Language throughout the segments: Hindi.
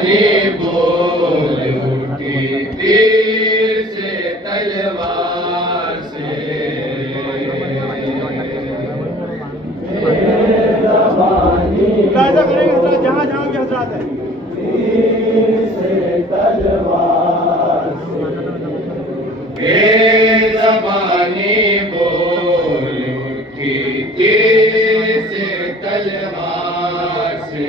जबानी बोल उठी तीर से तलवार से। ऐसा करेंगे हजरत, जहाँ जहाँ भी हजरत है, तीर से तलवार से। जबानी बोल उठी तीर से तलवार से।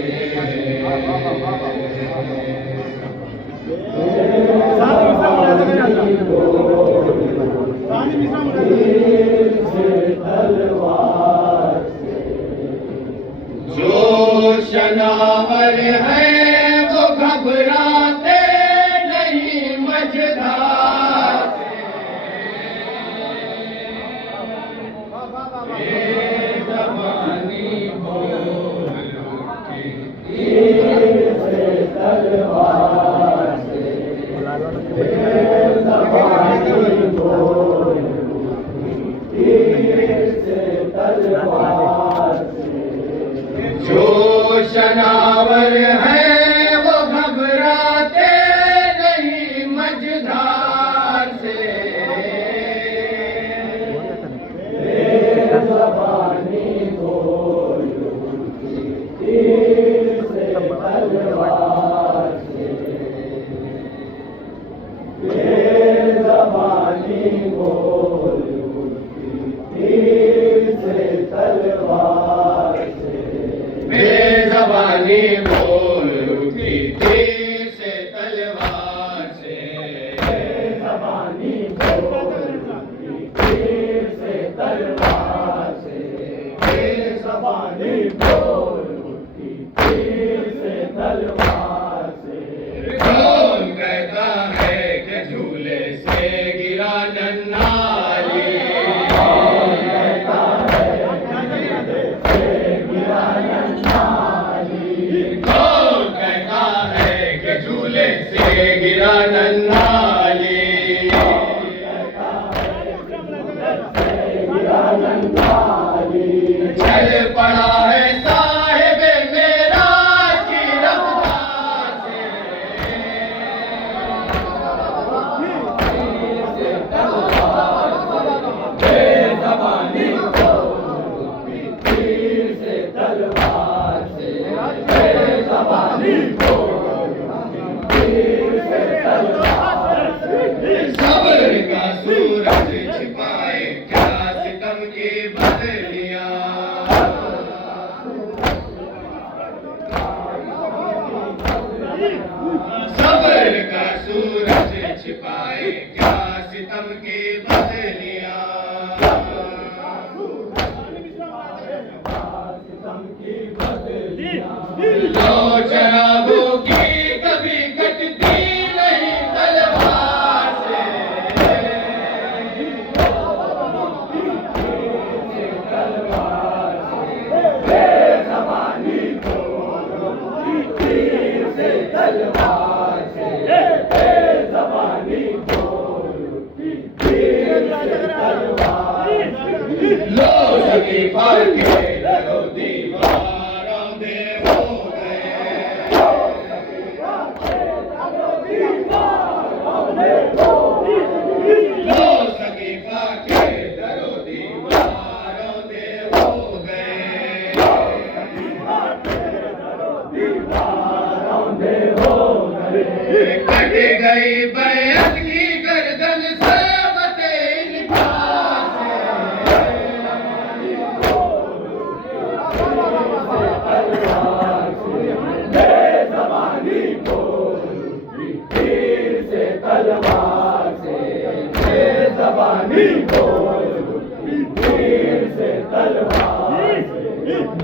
जो शनावर है वो घबराते नहीं मझधार से। जबानी बोल उठी तीर से तलवार से। जबानी बोल उठी तीर से तलवार से। जो शनावर है वो घबराते नहीं मझधार से। जबानी बोल उठी तीर से तलवार से। जबानी बोल उठी तीर से तलवार से। जबानी बोल उठी तीर से तलवार से। जबानी बोल उठी तीर से तलवार से। जबानी बोल उठी तीर से तलवार से। कौन कहता है कि झूले से गिरा नन्नाली। कौन कहता है झूले से गिरा नन्नाली। कौन कहता है कि झूले से गिरा नन्नाली। चल पड़ा है साहिब मेरा की रफ्तार से। जबानी तीर से तलवार से। जबानी तीर से तलवार से। सब्र का सूरज छिपाए क्या सितम की बदलियां। सब्र का सूरज छिपाए क्या सितम की बदलियां। लो शराबों की कभी कटती नहीं तलवार से। जबानी बोल उठी तीर से तलवार से। जबानी बोल उठी तीर से तलवार से। लो सभी पार के दरो दीवारों दे हो गए। लो सभी पार के दरो दीवारों दे हो गए। कट गई बैत की गर्दन से बते इनकार से। जबानी बोल उठी तीर से तलवार से। जबानी बोल उठी तीर से तलवार से।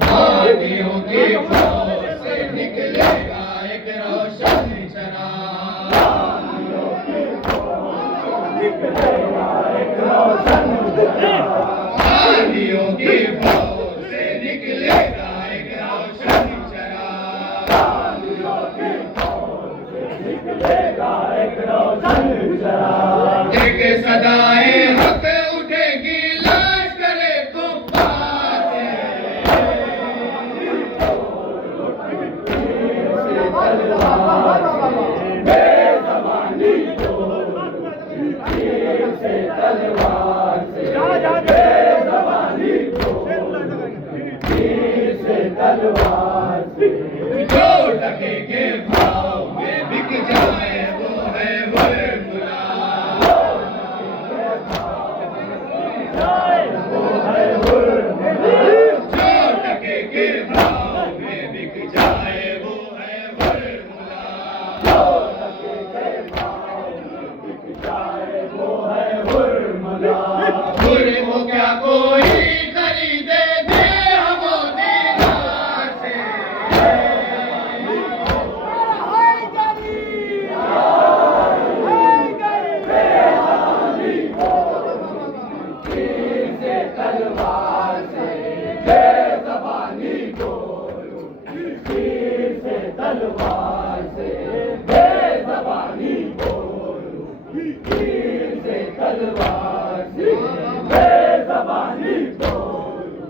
आंधियों की फौज से निकलेगा एक रोशन चराग। आंधियों की फौज से निकलेगा एक रोशन चराग। आंधियों की फौज से निकलेगा एक रोशन चराग। आंधियों की फौज से निकलेगा एक रोशन चराग। एक सदाएं हक उठेगी लश्करे कुफ्फार से। तलवार टके के भाव में बिक जाए वो है वर्मुला। जो टके के भाव में बिक जाए वो है वर्मुला। बुरे को क्या कोई खरीदे दे हमो दीवार से। तलवार से बेज़बानी बोलो, तीर से तलवार से बेज़बानी बोलो, तीर से तलवार से बेज़बानी बोलो,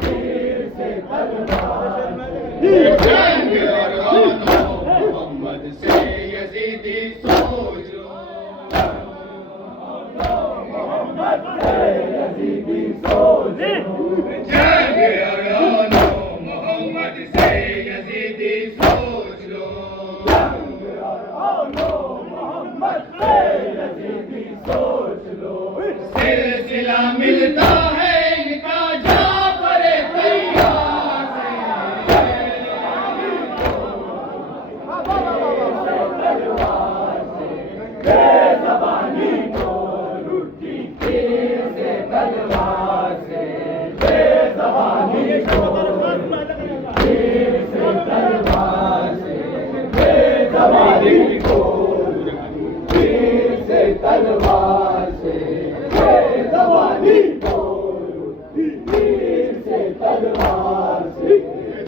तीर से तलवार से। जंग लड़ो मोहम्मद से यजीदी सोच लो, मोहम्मद से यजीदी सोच लो। जंग लड़ो मोहम्मद से यजीदी सोच लो, जंग लड़ो मोहम्मद से यजीदी सोच लो। सिलसिला मिलता है इनका जाफर तैयार से। तलवार से बेज़बानी बोलो, तीर से तलवार से बेज़बानी बोलो, तीर से तलवार से बेज़बानी बोलो, तीर से तलवार से बेज़बानी बोलो, तीर से तलवार से।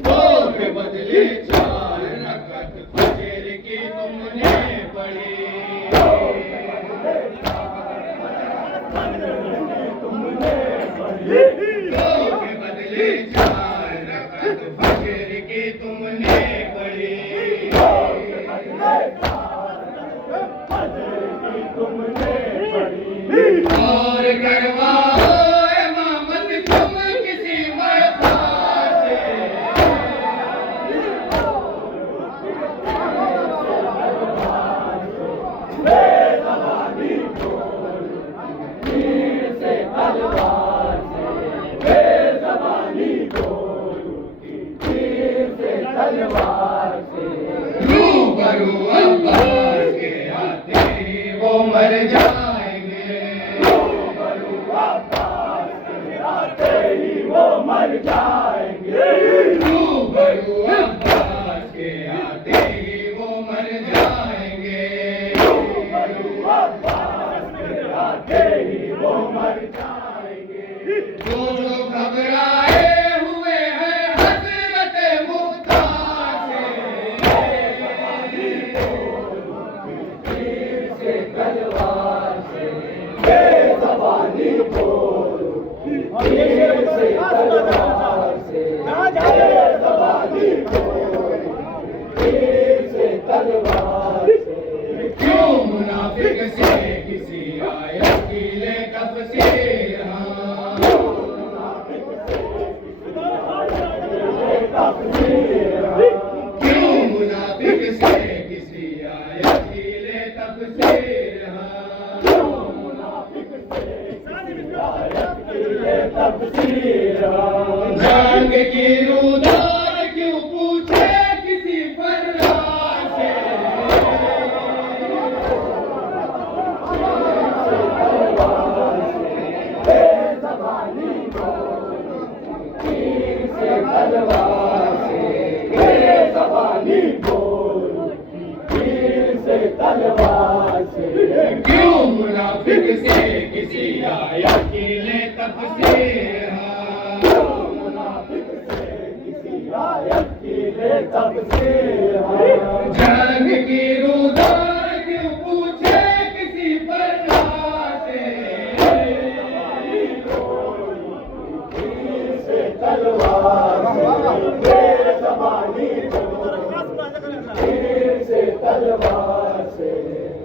दो के बदले चार रकत फजर की तुमने पढ़ी, दो के बदले चार रकत फजर की तुमने पढ़ी, और करवाओ इमामत तुम किसी मर्दा से। बेज़बानी बोलो, तीर से तलवार से बेज़बानी बोलो, तीर से तलवार से। रूबरू अब्बास के आते ही वो मर जाएंगे, रूबरू अब्बास के आते ही वो मर जाएंगे, रूबरू अब्बास के आते ही वो मर जाएंगे, रूबरू अब्बास के आते ही वो मर जाएंगे। जो घबराए हुए हैं हज़रत मुख्तार से, तलवार से बेज़बानी बोलो, तीर से तलवार से बेज़बानी बोलो, तीर से तलवार से। क्यों मुनाफिक से किसी आयत की ले तफसीर, क्यों मुनाफिक से किसी आयत की ले तफसीर, जंग की रूदार क्यों पूछे किसी फर्रार से। बेज़बानी बोलो, तीर से तलवार से बेज़बानी बोलो, तीर से तलवार से। क्यों मुनाफिक से किसी आयत की ले तफसीर, क्यों मुनाफिक से किसी आयत की ले तफसीर। जंग की रूदार क्यों पूछे किसी फर्रार से। तीर से तलवार से बेज़बानी बोलो, तीर से तलवार से।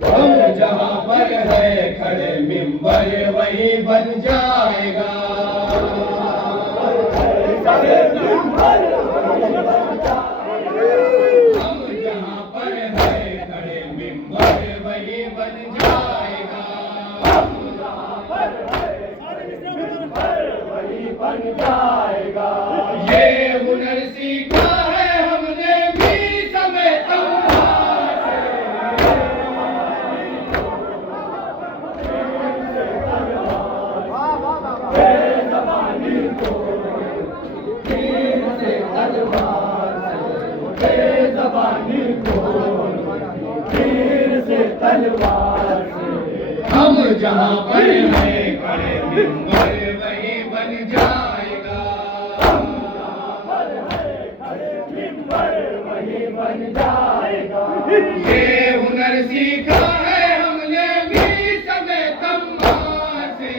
हम जहाँ पर है खड़े मिंबर वही बन जाएगा, हम जाएगा। ये हुनर सीखा है हमने भी समय तलवार से। बेज़बानी को तीर से तलवार से, बेज़बानी को तीर से तलवार से। हम जहाँ पर हैं खड़े मिंबर वही बन जाएगा। वही बन जाएगा। ये हुनर सीखा है हमने भी समय तलवार से।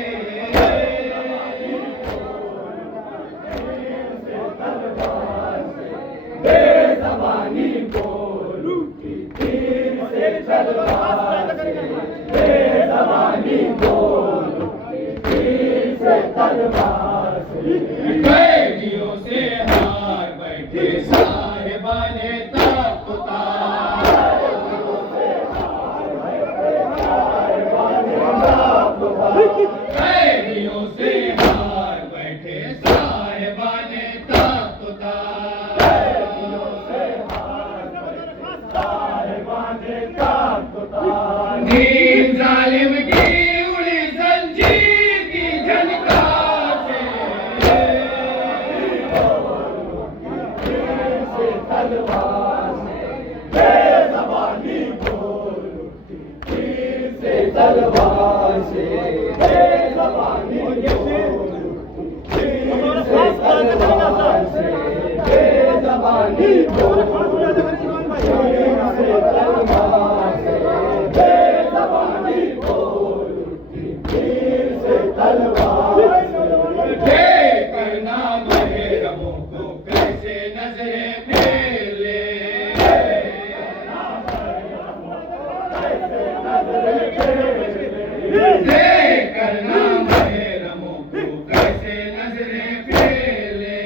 बेज़बानी को लूटी तीर से तलवार से, बेज़बानी को लूटी तीर से तलवार से। कैदियों से हार बैठे साहिबाने ताक़ुतार। कैदियों से हार बैठे साहिबाने ताक़ुतार। नीम जालिम की उड़ी जंजीर की झनकार से। तलवार से बेज़बानी को लूटी तीर से तलवार से, बेज़बानी को लूटी तीर से तलवार से, बेज़बानी को तीर से तलवार से, बेज़बानी को लूटी तीर से तलवार से। देखकर नाम है रबों को कैसे नजरें फेर ले। देखकर नाम है रबों को कैसे नजरें फेर ले।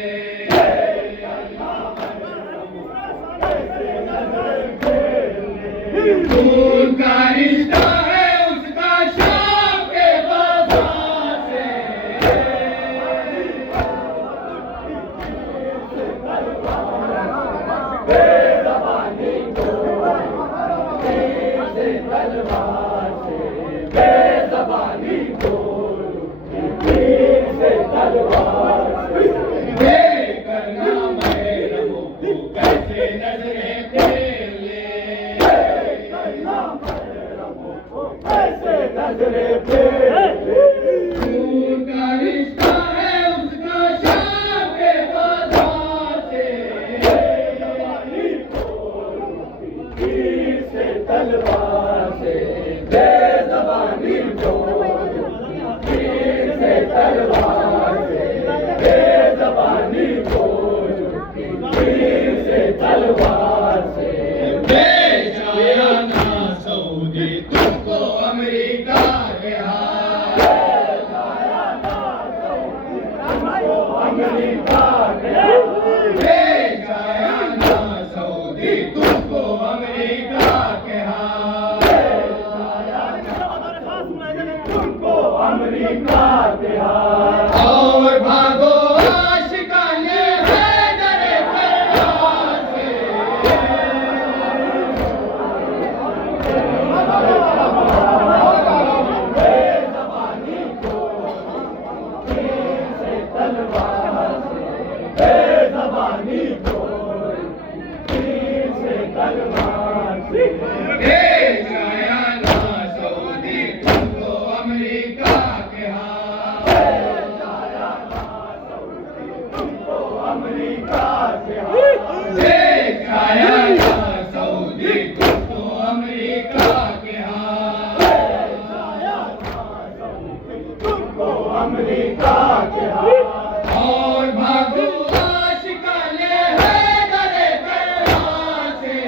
खून का रिश्ता है उसका शाम के बाजार से। बेज़बानी को तीर से तलवार से, बेज़बानी को तीर से तलवार से। देखकर नाम है रबों को कैसे नजरें फेर ले। ऐसे नजरें फेर ले। खून का रिश्ता है उसका शाम के बाजार से। तीर से तलवार से, बेज़बानी को तीर से तलवार से, बेज़बानी को तीर से तलवार से। बेचाया ना सऊदी तुमको अमेरिका के हाथ। अमेरिका के बेचाया ना सऊदी तुमको अमेरिका के हाथ। तुमको अमेरिका के हाथ। और भागो आशिकाने हैदर फरार से। बेज़बानी को तीर से तलवार से, बेज़बानी को तीर से तलवार से। बेचाया ना सऊदी तुमको अमेरिका के हाथ। तुमको अमेरिका के हाथ। बेचाया ना सऊदी तुमको अमेरिका के हाथ। तुमको अमेरिका के हाथ। और भागो आशिकाने हैदर फरार से।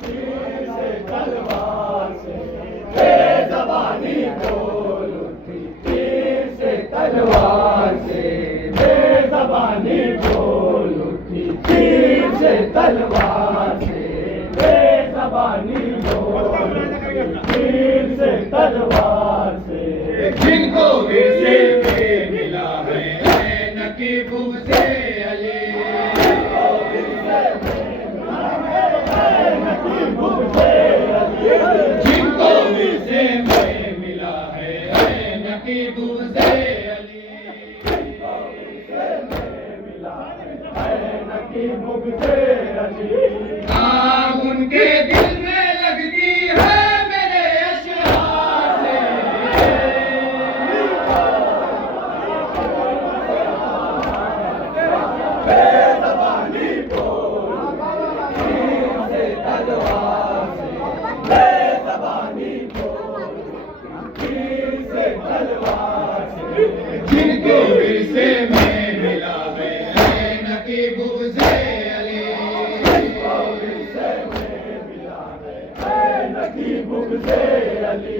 तीर से तलवार से, बेज़बानी को लूटी तीर से तलवार से, बेज़बानी को लूटी तीर से तलवार से, बेज़बानी को तीर से तलवार से। जिनको भी आग उनके दिल में लगती है मेरे अशआर से। बेज़बानी बोल तीर से तलवार से, बेज़बानी बोल तीर से तलवार से। जिनको विरसे में मिला है नकीब से अली, जिनको विरसे में मिला है नकीब से अली,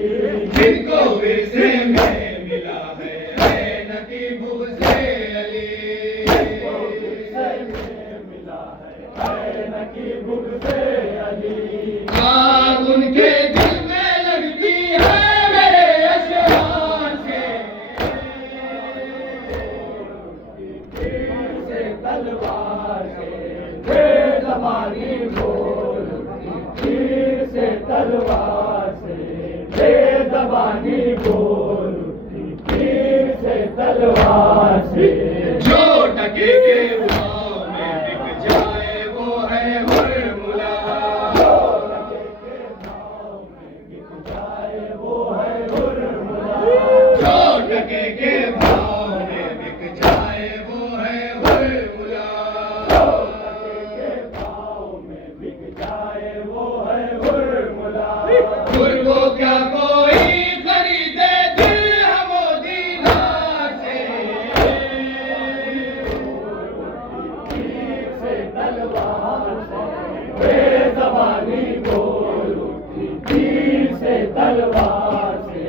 जिनको विरसे में मिला है नकीब से अली। जिनको विरसे में मिला है नकीब से अली। आग उनके दिल में लगती है मेरे अशआर से। तीर से तलवार से बेज़बानी बोल, तीर से तलवार से बेज़बानी बोल, तीर से तलवार से। जो टके के भाव में बिक जाए वो है हुर्मुला, जो टके के भाव में बिक जाए वो है हुर्मुला, जो टके के भाव में बिक जाए वो है हुर्मुला। जो टके के भाव में बिक जाए वो है हुर्मुला। गुरबो क्या कोई खरीदे दिल हमो दीनार से। तीर से तलवार से बेज़बानी बोल, तीर से तलवार से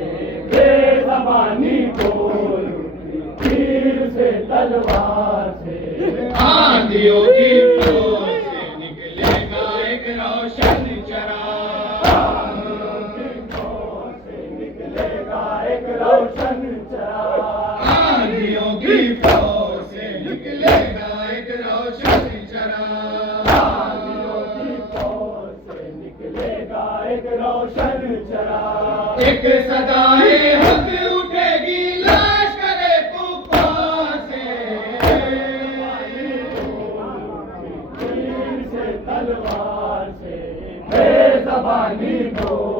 बेज़बानी बोल, तीर से तलवार से। आंधियों की फौज से निकलेगा एक रोशन चराग, निकलेगा एक रोशन चराग, आंधियों की फौज से निकलेगा एक रोशन चराग। आंधियों की फौज से निकलेगा एक रोशन चराग। एक सदाए हक उठेगी लाश करे तूफान से। तीर से तलवार से बेज़बानी बोल,